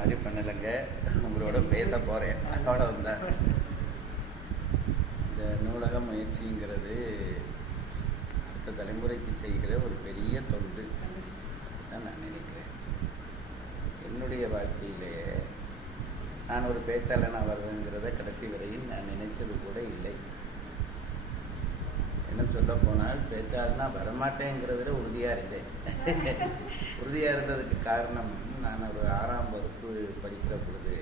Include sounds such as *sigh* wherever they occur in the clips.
மாதிரி பண்ணலைங்க. உங்களோட பேச போகிறேன் அவ்வளவுதான் இந்த நூலக முயற்சிங்கிறது அடுத்த தலைமுறைக்கு செய்கிற ஒரு பெரிய தொண்டு. தான் நான் நினைக்கிறேன். என்னுடைய வாழ்க்கையிலே நான் ஒரு பேச்சாளனாக வருவேங்கிறத கடைசி வரையில் நான் நினைச்சது கூட இல்லை. என்ன சொல்ல போனால் பேச்சாளனா வரமாட்டேங்கிறதுல உறுதியாக இருந்தேன். உறுதியாக இருந்ததுக்கு காரணம் நான் ஒரு ஆறாம் வகுப்பு படிக்கிற பொழுது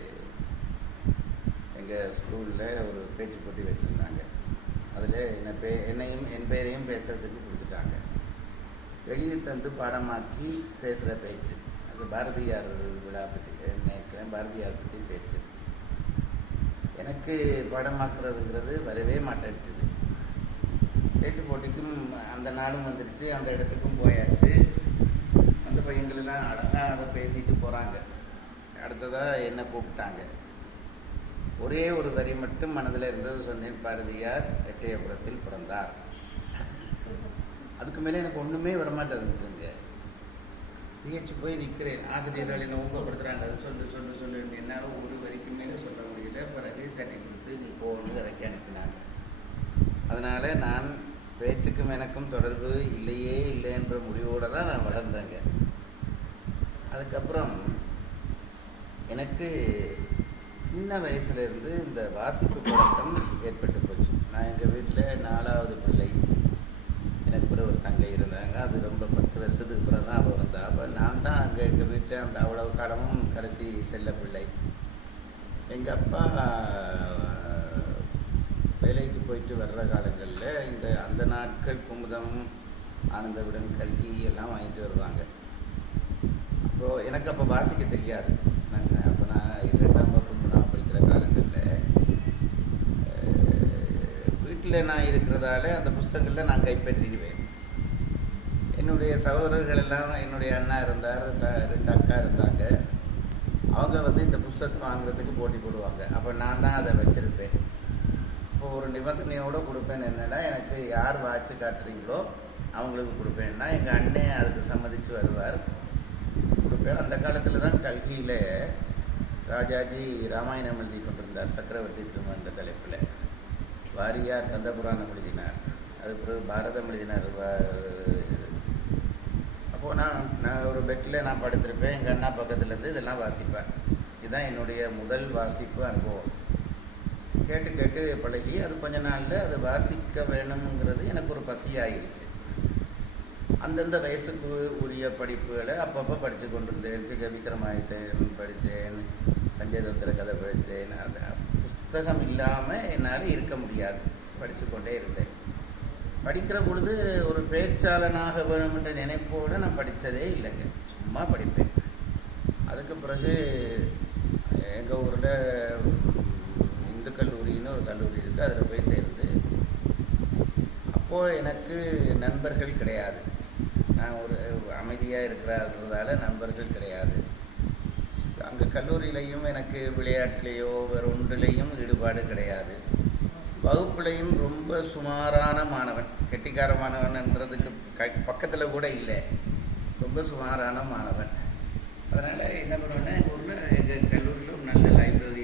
எங்கள் ஸ்கூலில் ஒரு பேச்சு போட்டி வச்சுருந்தாங்க. அதில் என்னை பே என்னையும் என் பேரையும் பேசுகிறதுக்கு கொடுத்துட்டாங்க. வெளியே தந்து பாடமாக்கி பேசுகிற பேச்சு. அது பாரதியார் விழா பற்றி நினைக்கிறேன் பாரதியார் பற்றி பேச்சு. எனக்கு பாடமாக்குறதுங்கிறது வரவே மாட்டேன்ட்டுது. பேச்சு போட்டிக்கும் அந்த நாளும் வந்துடுச்சு அந்த இடத்துக்கும் போயாச்சு. அந்த பையங்களெல்லாம் அழகாக அதை பேசிட்டு போகிறாங்க அடுத்ததாக என்ன கூப்பிட்டாங்க? ஒரே ஒரு வரி மட்டும் மனதில் இருந்தது சொன்னேன் பாரதியார் எட்டயபுரத்தில் பிறந்தார். அதுக்கு மேலே எனக்கு ஒன்றுமே வரமாட்டேங்குதுங்க. பிஹெச் போய் நிற்கிறேன் ஆசிரியர்கள் என்ன ஊக்கப்படுத்துகிறாங்க அது சொல்லு சொல்லு சொல்லு என்னால் ஒரு வரைக்கும் மேலே சொல்ல முடியல. பிறகு தண்ணி கொடுத்து நீ போகணுன்னு இறக்கி அனுப்பினாங்க. அதனால் நான் பேச்சுக்கும் எனக்கும் தொடர்பு இல்லையே இல்லை என்ற முடிவோடு தான் நான் வளர்ந்தேங்க. அதுக்கப்புறம் எனக்கு சின்ன வயசுலேருந்து இந்த வாசிப்பு பழக்கம் ஏற்பட்டு போச்சு. நான் எங்கள் வீட்டில் நாலாவது பிள்ளை. எனக்கு கூட ஒரு தங்கை இருந்தாங்க. அது ரொம்ப பத்து வருஷத்துக்கு அப்புறம் தான் அவள் வந்தா. அப்போ நான் தான் அங்கே எங்கள் வீட்டில் அந்த அவ்வளவு காலமும் கடைசி செல்ல பிள்ளை. எங்கள் அப்பா வேலைக்கு போயிட்டு வர்ற கால அந்த நாட்கள் குமுதம் ஆனந்தவிடன் கல்வி எல்லாம் வாங்கிட்டு வருவாங்க. அப்போது எனக்கு அப்போ வாசிக்க தெரியாது. நாங்கள் அப்போ நான் இரண்டாம் வகுப்பு நான் படிக்கிற காலங்களில் வீட்டில் நான் இருக்கிறதால அந்த புஸ்தகங்களில் நான் கைப்பற்றிடுவேன். என்னுடைய சகோதரர்கள் எல்லாம் என்னுடைய அண்ணா இருந்தார் ரெண்டு அக்கா இருந்தாங்க. அவங்க வந்து இந்த புஸ்தகத்தை வாங்குறதுக்கு போட்டி போடுவாங்க. அப்போ நான் தான் அதை வச்சுருப்பேன். ஒரு நிபந்தனையோடு கொடுப்பேன் என்னென்னா எனக்கு யார் வாட்சி காட்டுறீங்களோ அவங்களுக்கு கொடுப்பேன்னா எங்கள் அண்ணன் அதுக்கு சம்மதித்து வருவார். கொடுப்பேன். அந்த காலத்தில் தான் கல்கியில் ராஜாஜி ராமாயணம் எழுதி கொண்டிருந்தார் சக்கரவர்த்தி திருமண தலைப்பில். வாரியார் கந்தபுராணம் எழுதினார். அது பிறகு பாரதம் எழுதினார். அப்போது நான் நான் ஒரு பெட்டில் நான் படுத்திருப்பேன். எங்கள் அண்ணா பக்கத்துலேருந்து இதெல்லாம் வாசிப்பேன் இதுதான் என்னுடைய முதல் வாசிப்பு அனுபவம். கேட்டு கேட்டு பழகி அது கொஞ்ச நாளில் அது வாசிக்க வேணுங்கிறது எனக்கு ஒரு பசி அந்தந்த வயசுக்கு உரிய படிப்புகளை அப்பப்போ படித்து கொண்டிருந்தேன். சிக விக்ரமாயித்தேன் படித்தேன் பஞ்சதந்திர கதை படித்தேன். அது புஸ்தகம் இல்லாமல் என்னால் இருக்க முடியாது. படித்து கொண்டே இருந்தேன். படிக்கிற பொழுது ஒரு பேச்சாளனாக வேணும் என்ற நினைப்போடு நான் படித்ததே இல்லைங்க. சும்மா படிப்பேன். அதுக்கு பிறகு எங்கள் ஊரில் கல்லூரின்னு ஒரு கல்லூரி இருக்குது அதில் போய் சேர்ந்து. அப்போது எனக்கு நண்பர்கள் கிடையாது. நான் ஒரு அமைதியாக இருக்கிறாருன்றதால நண்பர்கள் கிடையாது. அங்கே கல்லூரியிலையும் எனக்கு விளையாட்டுலேயோ வேறு ஒன்றிலையும் ஈடுபாடு கிடையாது. வகுப்புலையும் ரொம்ப சுமாரான மாணவன் கெட்டிக்கார மாணவன்ன்றதுக்கு க பக்கத்தில் கூட இல்லை. ரொம்ப சுமாரான மாணவன். அதனால் என்ன பண்ணுவேன்னா எங்கள் ஊரில் எங்கள் கல்லூரியில் நல்ல லைப்ரரி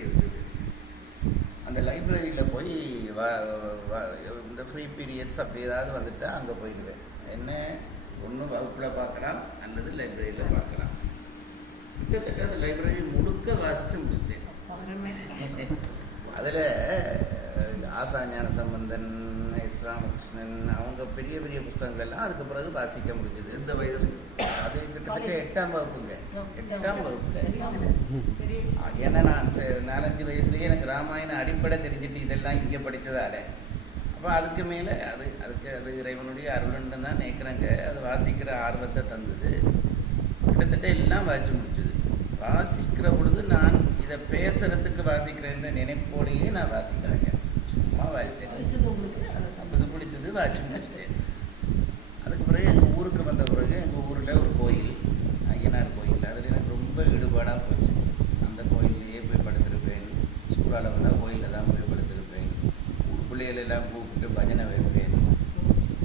லைப்ரரியில் போய் இந்த ஃப்ரீ பீரியட்ஸ் அப்படி ஏதாவது வந்துட்டா அங்கே போயிடுவேன். என்ன? ஒன்று வகுப்பில் பார்க்கலாம் அல்லது லைப்ரரியில் பார்க்கலாம். கிட்டத்தட்ட அந்த லைப்ரரி முழுக்க வாசித்து முடிச்சேன். அதில் ஆசா ஞான சம்பந்தன் எஸ் ராமகிருஷ்ணன் அவங்க பெரிய பெரிய புஸ்தகங்கள் எல்லாம் அதுக்கு பிறகு வாசிக்க முடிஞ்சது. எந்த வயதில் அது கிட்டத்தட்ட எட்டாம் வகுப்புங்க. எட்டாம் வகுப்புல சரி ஏன்னா நான் நாலஞ்சு வயசுலயே எனக்கு ராமாயணம் அடிப்படை தெரிஞ்சுட்டு இதெல்லாம் இங்கே படித்ததால அப்போ அதுக்கு மேலே அது அதுக்கு அது இறைவனுடைய அருளுன்னு தான் நினைக்கிறேங்க. அது வாசிக்கிற ஆர்வத்தை தந்தது. கிட்டத்தட்ட எல்லாம் வாசிச்சு முடிச்சது. வாசிக்கிற பொழுது நான் இதை பேசுறதுக்கு வாசிக்கிறேன்ற நினைப்போடையே நான் வாசிக்கிறேங்க உங்களுக்கு அதை அது பிடிச்சது வாட்சி முடிச்சிட்டேன் அதுக்கு பிறகு எங்கள் ஊருக்கு வந்த பிறகு எங்கள் ஊரில் ஒரு கோயில் ஐயனார் கோயில். அதில் எனக்கு ரொம்ப ஈடுபாடாக போச்சு. அந்த கோயிலையே போய் படுத்திருப்பேன். ஸ்கூலால் வந்தால் கோயிலில் தான் போய் படுத்திருப்பேன். ஊர் பிள்ளைகள் எல்லாம் கூப்பிட்டு பஜனை வைப்பேன்.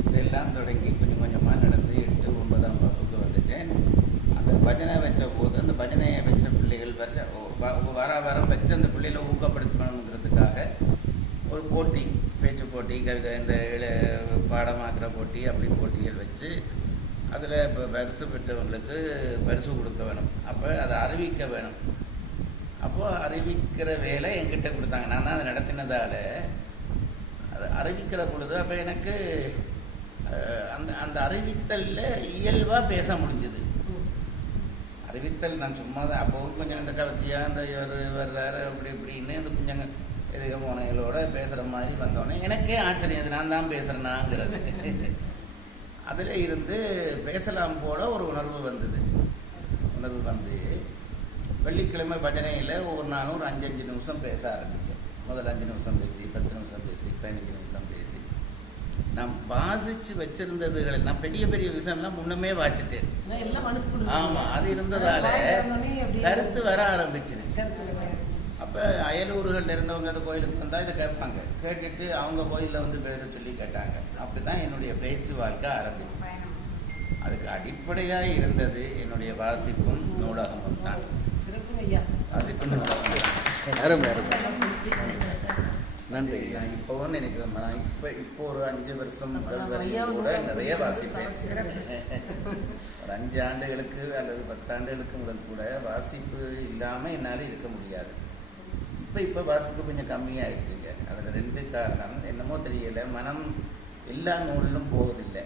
இதெல்லாம் தொடங்கி கொஞ்சம் கொஞ்சமாக நடந்து எட்டு ஒன்பதாம் வகுப்புக்கு வந்துட்டேன். அந்த பஜனை வச்ச போது அந்த பஜனையை வச்ச பிள்ளைகள் வருஷம் வார வாரம் வச்சு அந்த பிள்ளைகளை ஊக்கப்படுத்தணுங்கிறதுக்காக ஒரு போட்டி பேச்சு போட்டி கவிதை இந்த பாடமாக்குற போட்டி அப்படி போட்டிகள் வச்சு அதில் இப்போ பரிசு பெற்றவங்களுக்கு பரிசு கொடுக்க வேணும். அப்போ அதை அறிவிக்க வேணும். அப்போது அறிவிக்கிற வேலை என்கிட்ட கொடுத்தாங்க. நான் தான் அதை நடத்தினதால் அது அறிவிக்கிற பொழுது அப்போ எனக்கு அந்த அந்த அறிவித்தலில் இயல்பாக பேச முடிஞ்சுது. அறிவித்தல் நான் சும்மா தான் அப்போவும் கொஞ்சம் அந்த கவர்ச்சியாக அந்த இவர் வர்றாரு அப்படி இப்படின்னு அந்த கொஞ்சம் எதிக போனைகளோட பேசுகிற மாதிரி வந்தோடனே எனக்கே ஆச்சரியம் இது நான் தான் பேசுகிறேனாங்கிறது அதில் இருந்து பேசலாம் போல ஒரு உணர்வு வந்தது. உணர்வு வந்து வெள்ளிக்கிழமை பஜனையில் ஒவ்வொரு நாளும் ஒரு அஞ்சு அஞ்சு நிமிஷம் பேச ஆரம்பித்தேன் முதல்ல அஞ்சு நிமிஷம் பேசி பத்து நிமிஷம் பேசி பதினஞ்சு நிமிஷம் பேசி. நான் வாசித்து வச்சிருந்ததுகளை நான் பெரிய பெரிய விஷயம்லாம் முன்னமே வாசிட்டேன் ஏன்னா எல்லாம் மனசுக்குள்ள ஆமா அது இருந்ததால கருத்து வர ஆரம்பிச்சிருச்சு. அப்ப அயலூர்கள் இருந்தவங்க அந்த கோயிலுக்கு வந்தா இதை கேட்பாங்க. கேட்டுட்டு அவங்க கோயில்ல வந்து பேச சொல்லி கேட்டாங்க. அப்படிதான் என்னுடைய பேச்சு வாழ்க்கை ஆரம்பிச்சு அதுக்கு அடிப்படையா இருந்தது என்னுடைய வாசிப்பும் நூலகமும் தான். தான். அருமை நன்றி. நான் இப்போவும் எனக்கு நான் இப்ப இப்போ ஒரு அஞ்சு வருஷம் முதல் ஐயாவும் கூட நிறைய வாசிப்பேன். ஒரு அஞ்சு ஆண்டுகளுக்கு அல்லது பத்தாண்டுகளுக்கு முதல் கூட வாசிப்பு இல்லாமல் என்னால் இருக்க முடியாது. இப்போ இப்போ வாசிப்பு கொஞ்சம் கம்மியாகிடுச்சுங்க அதில் ரெண்டு காரணம் என்னமோ தெரியல மனம் எல்லா நூலிலும் போவதில்லை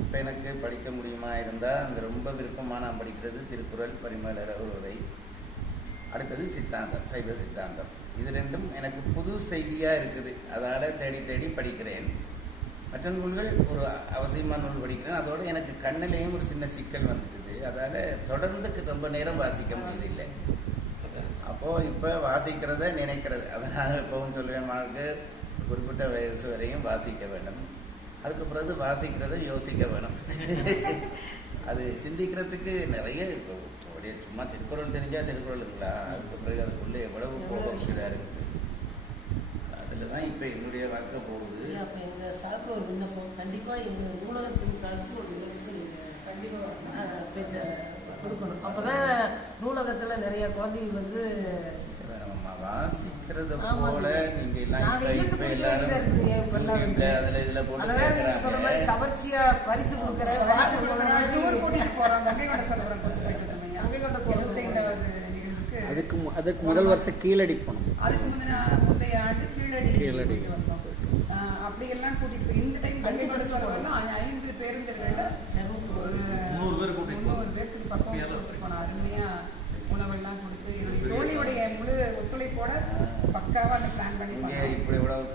இப்போ எனக்கு படிக்க முடியுமா இருந்தால் அந்த ரொம்ப விருப்பமாக நான் படிக்கிறது திருக்குறள் பரிமள உரை அடுத்தது சித்தாந்தம் சைவ சித்தாந்தம் இது ரெண்டும் எனக்கு புது செய்தியாக இருக்குது அதால் தேடி தேடி படிக்கிறேன் மற்ற நூல்கள் ஒரு அவசியமான நூல் படிக்கிறேன் அதோட எனக்கு கண்ணிலையும் ஒரு சின்ன சிக்கல் வந்துடுது அதால் தொடர்ந்து ரொம்ப நேரம் வாசிக்க முடியதில்லை அப்போது இப்போ வாசிக்கிறத நினைக்கிறது. அதனால் இப்போவும் சொல்லுவேன் மகளுக்கு குறிப்பிட்ட வயசு வரையும் வாசிக்க வேண்டும். அதுக்கு பிறகு வாசிக்கிறத யோசிக்க வேணும். *laughs* அது சிந்திக்கிறதுக்கு நிறைய இப்போ அப்படியே சும்மா திருக்குறள் தெரிஞ்சா திருக்குறள் இருக்குல்ல அதுக்கு பிறகு அதுக்குள்ளே எவ்வளவு போக வேண்டியதாக இருக்குது அதில் தான் இப்போ என்னுடைய வாழ்க்கை போகுது. அப்ப எங்க சார்பில் ஒரு விண்ணப்பம். கண்டிப்பா எங்க நூலகத்தின் சார்புக்கு ஒரு பேச்ச கொடுக்கணும். அப்பதான் நூலகத்துல நிறைய குழந்தைகள் வந்து வாசிக்கிறத. போல. நீங்க. அதுல இதுல போட்டு கவர்ச்சியா பரிசு கொடுக்குறேன் அதுக்கு மு- அதுக்கு முதல் வருஷம் கீழடி போனோம் அதுக்கு முந்தைய ஆண்டு கீழடி கீழடி. அப்படியெல்லாம் கூட்டிட்டு போய் இந்த டைம் கங்கை கொண்ட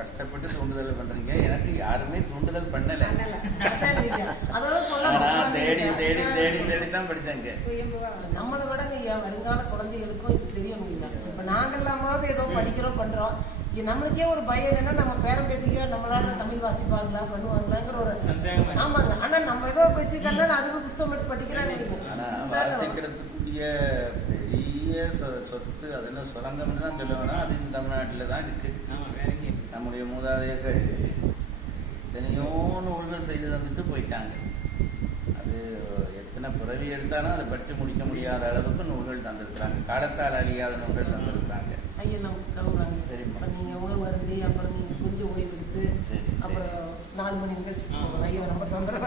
கஷ்டப்பட்டு தூண்டுதல் பண்றீங்க. எனக்கு யாருமே தூண்டுதல் பண்ணல. நீங்க. தேடி தேடி தேடி தேடி தான் வந்து. நம்மளை விட ஐயா வருங்கால குழந்தைகளுக்கும் இது தெரியும் இல்லையா இப்ப நாங்கெல்லாமாவது ஏதோ படிக்கிறோம் பண்றோம். நம்மளுக்கே ஒரு பயம் என்னன்னா நம்ம பேரம் பேத்திக்க நம்மளால தமிழ் வாசிப்பாங்களா பண்ணுவாங்களாங்கிற ஒரு சந்தேகம். ஆமாங்க. ஆனா நம்ம ஏதோ வச்சுக்கன்னா அதுக்கு புத்தகம் எடுத்து படிக்கிறாங்க பெரிய சொ- சொத்து அது என்ன சுரங்கம்னு தான் சொல்லுவேன்னா அது இந்த தமிழ்நாட்டில் தான் இருக்கு ஆமா, வேற எங்கேயும் இல்லை. நம்முடைய மூதாதையர்கள் எத்தனையோ நூல்கள் செய்து தந்துட்டு போயிட்டாங்க. அது எத்தனை பிறவி எடுத்தாலும் அதை படித்து முடிக்க முடியாத அளவுக்கு நூல்கள் தந்திருக்கிறாங்க. காலத்தால் அழியாத நூல்கள் தந்திருக்கிறாங்க. ஐயா நம்ம கிளம்புறாங்க சரிம்மா. அப்புறம் நீங்க உணவு அருந்தி அப்புறம் நீங்க கொஞ்சம் ஓய்வு எடுத்து சரி, சரி. அப்புறம் நாலு மணி நிகழ்ச்சி ஐயா நம்ம தொந்தரவு